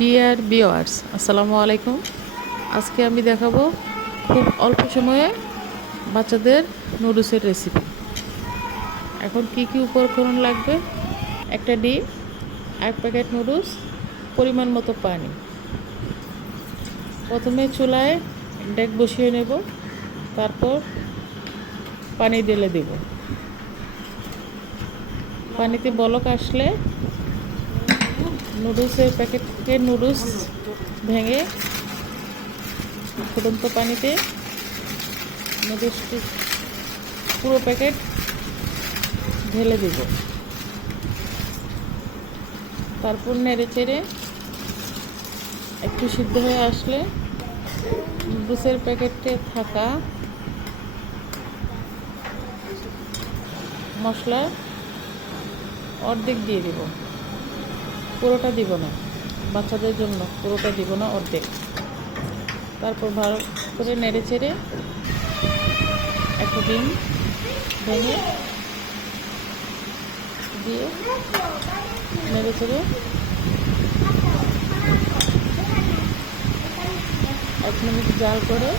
Deer বিওয়ার্স আসসালামু আলাইকুম। আজকে আমি দেখাবো খুব অল্প সময়ে বাচ্চাদের নুডলসের রেসিপি এখন কি কি উপকরণ লাগবে? একটা ডিম, এক প্যাকেট নুডলস, পরিমাণ মতো পানি। প্রথমে চুলায় ডেক বসিয়ে নেব, তারপর পানি ঢেলে দেব। পানিতে বলক আসলে নুডলসের প্যাকেটকে নুডলস ভেঙে ফুটন্ত পানিতে নুডলসটি পুরো প্যাকেট ঢেলে দেব। তারপর নেড়ে চেড়ে একটু সিদ্ধ হয়ে আসলে নুডলসের প্যাকেটে থাকা মশলা অর্ধেক দিয়ে দেবো। পুরোটা দিব না। বাচ্চাদের জন্য পুরোটা দিব না অর্ধেক। তারপর ভালো করে নেড়ে চেড়ে একটা ডিম ভেঙে দিয়ে নেড়ে চেড়ে এক মিনিট জাল করে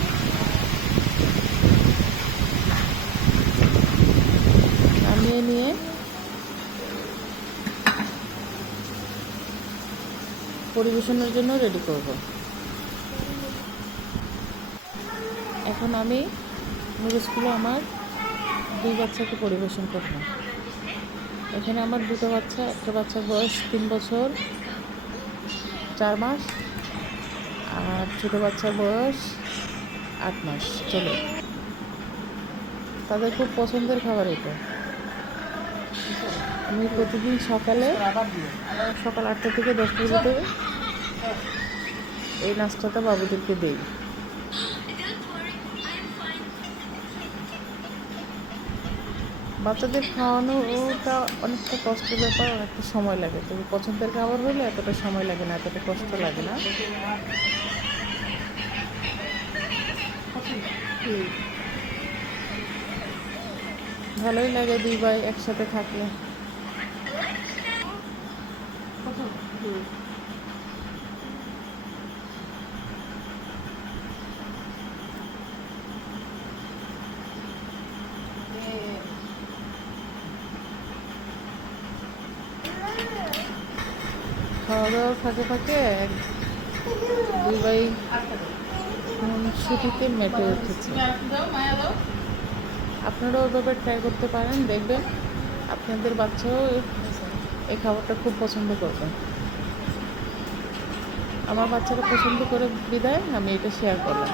নামিয়ে নিয়ে পরিবেশনের জন্য রেডি করব। এখন আমি নুডলসগুলো আমার দুই বাচ্চাকে পরিবেশন করব। এখানে আমার দুটো বাচ্চা, একটা বাচ্চার বয়স তিন বছর, চার মাস, আর ছোটো বাচ্চার বয়স আট মাস, চলো। তাদের খুব পছন্দের খাবার এটা। আমি প্রতিদিন সকালে সকাল আটটা থেকে দশটার ভিতরে এই নাস্তাটা বাবুদেরকে দিই। বাচ্চাদের খাওয়ানোটা অনেকটা কষ্টের ব্যাপার, অনেকটা সময় লাগে। তবে পছন্দের খাবার হলে এতটা সময় লাগে না, এতটা কষ্ট লাগে না। ভালোই লাগে দুই ভাই একসাথে থাকলে। খাওয়া দাওয়ার ফাঁকে ফাঁকে দুই ভাই ছুটিতে মেটে উঠেছে। আপনারাও ওইভাবে ট্রাই করতে পারেন, দেখবেন আপনাদের বাচ্চাও এই খাবারটা খুব পছন্দ করবে। আমার বাচ্চারা পছন্দ করে বিদায়, আমি এটা শেয়ার করলাম।